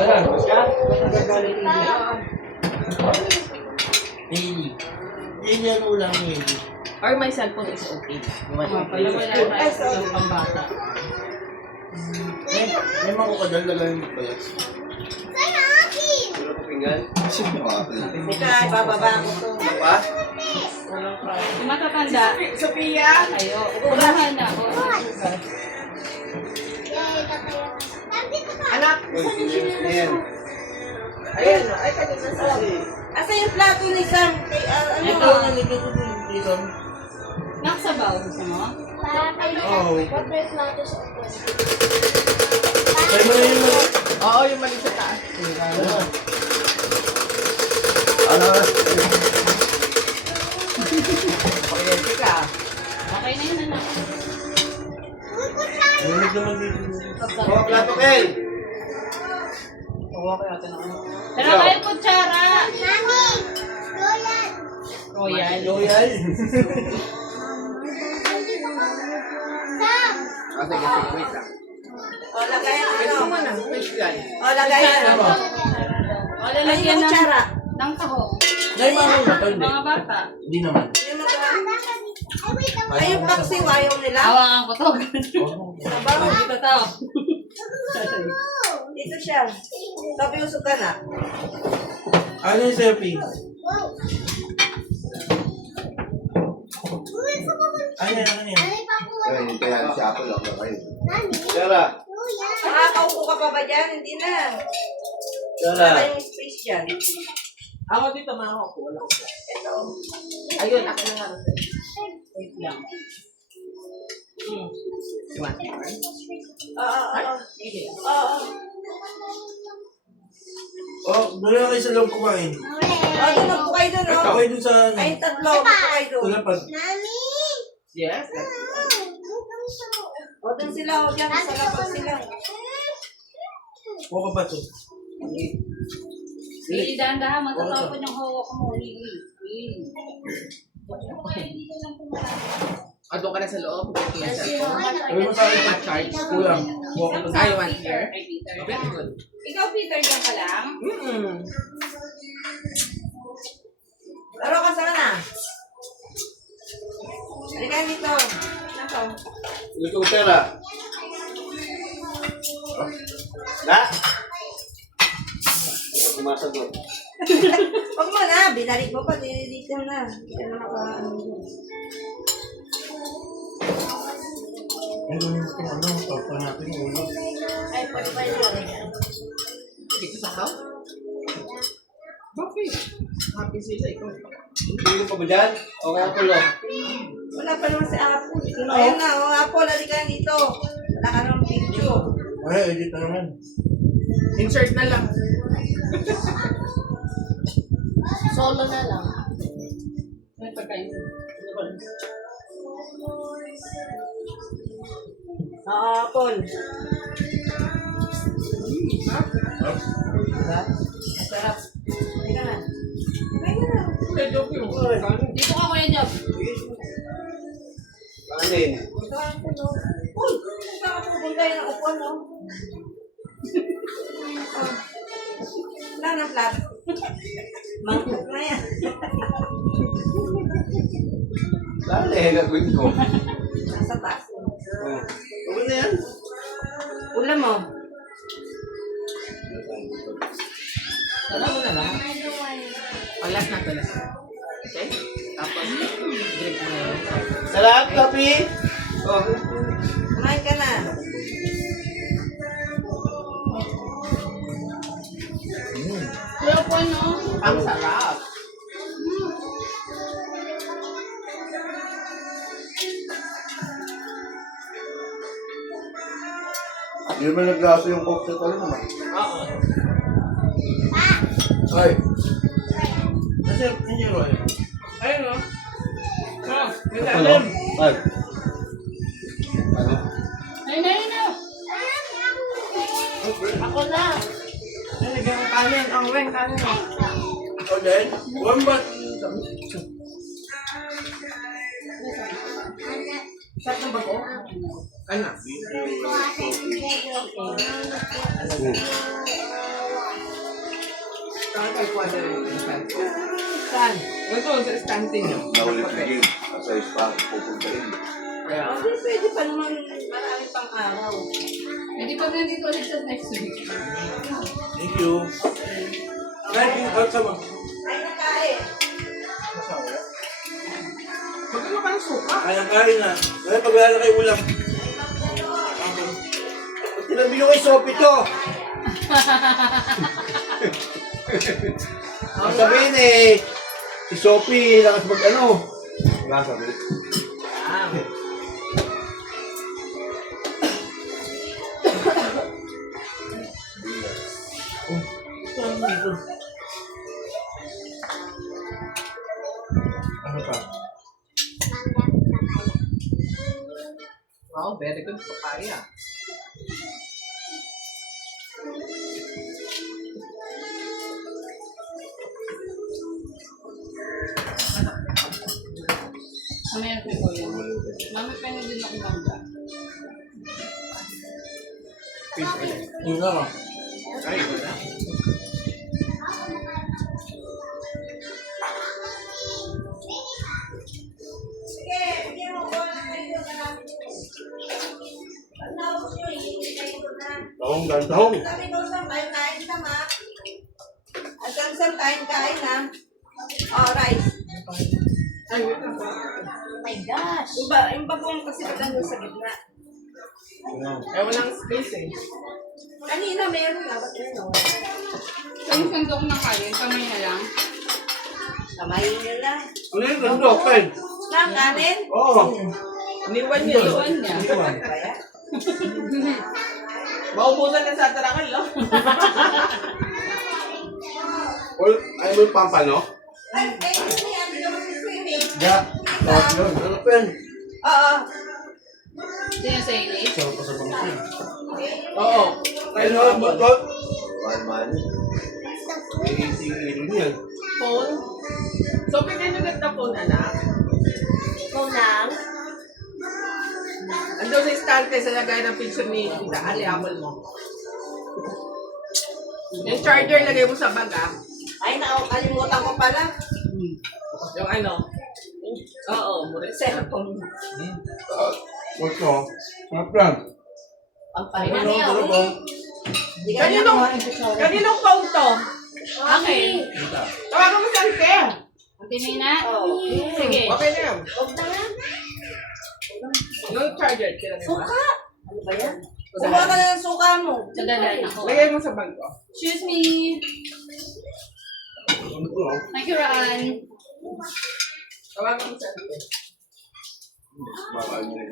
Ayan. Hailey. Hailey ang ulang Hailey. Or my cellphone is okay. Ay, Yung pambata. May mga kadal lagay mo pa yan. Sino ko pinggan? Ika, ibababa ko to. Apa? Yung matatanda. Sophia! Ayo. Unahan na ako. Anak! Ayan. Ayan, ay kanina sa... Asa yung plato ni Sam? Ano? Ito ang nalagyan ko dito. Nakasabaw. Gusto mo? Oo. Kaya mo na yun mo. Oo, yung mali sa taas. Ano? Pagkakit ka. Okay na yun, anak. Nalagyan naman dito. Mga plato, Kel! Tawa ko natin ako. Tara kayo, kutsara! Royal. Loyal. Kasi wait lang. O, lagayan ng ano? Wait lang. O, lagayan ng ano? O, Ay, lalagyan yung kutsara. ng tahong. Dahil mamang ba? Hindi. Mga bata. Hindi naman. Ay, yung paksiw, ayaw nila? Hawakan ko to. Sabaw. Dito to. Dito siya. Sabi usok ka na. Ano yung selfie? Ano yan? Kaya hindi kaya si Apple ako kayo. Sarah! Makakaupo ka pa ba dyan? Hindi na. Sarah! Wala yung space dyan. Ako dito, makakaupo. Wala ko. Ito. Ayun, ako na nga. Wait lang. Oo. Sige. Oo. Oh, doon na kayo sa loob kumain. O, doon po kayo doon, o. Ako doon sa... Ay, tatlo. Doon po kayo doon. Tulapag. Yes. O, doon sila. O, dyan. Sa lapag sila. Huwag ka ba ito? Lili, dahan-dahan. Matatapon yung hawak mo. Lili. Doon ka na sa loob. Sabi mo sa akin, Charge. kulang. Huwag ka I want here. Peter. Very good. Ikaw, Peter, dyan ka lang? Laro ka sana. Halika dito. Nako. Ito ko Sarah! Na? Ito kumasagot. Huwag mo na. Binalik mo pa. Dito na. Dito na ako. Ay, gawin mo itong ano, tapos natin yung ulo. Ay, pwede ba yung lalagyan? Dito sa house? Bakit? Happy sila. Ikaw. Hindi pa ba dyan? O kaya tulo? Wala pa naman si Apple. Ayun na. O, Apple. Halika dito. Wala ka naman picture. Ay, edit na naman. Insert na lang. Solo na lang. May pagkain. Apple. Sarap. Halika na. Halika na. Dito ka, Kuya Job. Kanin. Uy, kung saan ka pupunta yung upuan, no? Wala ng plat. Mangkok na yan. Lalo eh, gagawin ko. Nasa taas. Huwag na yan. Ulam mo. Ano mo na lang? Last na to. Last na. Okay? Tapos, drink mo na yun. Sarap, kapi! Oh. Kumain ka na. Kuya po, no? Ang sarap. Hindi mo naglaso yung coke sa talo naman. Oo. Ay! Kasi, hindi yung royal. Ayun o. May alam. Ay! Ano? Ayun na, ayun na. Ako na. Nalagyan ko kanin. Ang weng kanin. O dahil, one bat. Sarap ng bago. Ano? kalkuan na rin. Saan? Nandun sa stanting niyo. Naulit yung game. Sa spa, pupunta rin. Kaya, Hindi, pwede pa naman marami pang araw. Hindi pa nandito ulit sa next week. Thank you. Kahit yung sama. Ay, nakain. magkano ka ng suka? Kaya na. Kaya pag wala na kayo ulam. Tinabi nyo kay Sophie to. Ang sabihin eh, si Sophie, lakas mag-ano. Nasabi. Ah. Ano pa? Wow, very good papaya. Mamaya ko yun. Mami, pwede din ako mangga. Fish ulit. Yun na lang. Ay, wala. Sige, bigyan mo ko na kayo. Pag naubos nyo, iinit kayo na. Tahong gantahong. Sabi ko sa kain na, ma. At ang kain na. Oh, rice. Ay, wait lang. Oh my gosh! Yung bagong kasi pagdalo sa gitna. Eh, walang space eh. Kanina meron nga, ba't yun? So, yung sandok na kain, kamay na lang. Kamayin nyo lang. Ano yun? Ganda, pen. Na, kanin? Oo. Iniwan niya yun. Iwan niya. Iwan. Kaya? Maubusan na sa tarakal, no? Ay mo yung pampano? Ay, hindi yan. Hindi naman si swimming. Ya. Tawag yun. Ano pen? Oo. Ito yung sa init. Sarap pa sa pangsin. Oo. Ayun na, butot. Mahal-mahal. May 80 kilo niyan. Phone? So, pinanugat na phone, anak? Ikaw lang. Andun sa istante sa lagay ng picture ni Tita Ali, apple mo. Yung charger, lagay mo sa bag, ah. Ay, kalimutan ko pala. Yung ano? Oo, muna. Cellphone. What's ko? Sarap yan. Ang Ano, pahinga ano, niya. ano ba? Hindi ka niya Kaninong, kumain sa sorry. kaninong phone to? Okay. Tawagan mo sa ante. Continue na? Oo. Sige. Okay na yan. Huwag na yan. Yung charger, kailan mo ba? Suka. Ano ba yan? Kumuha ka na ng suka mo. Sadalan ako. Lagay mo sa bag ko. Excuse me. Ano ko? Thank you, Ran. Tawagan mo sa ante. Baka nyo rin.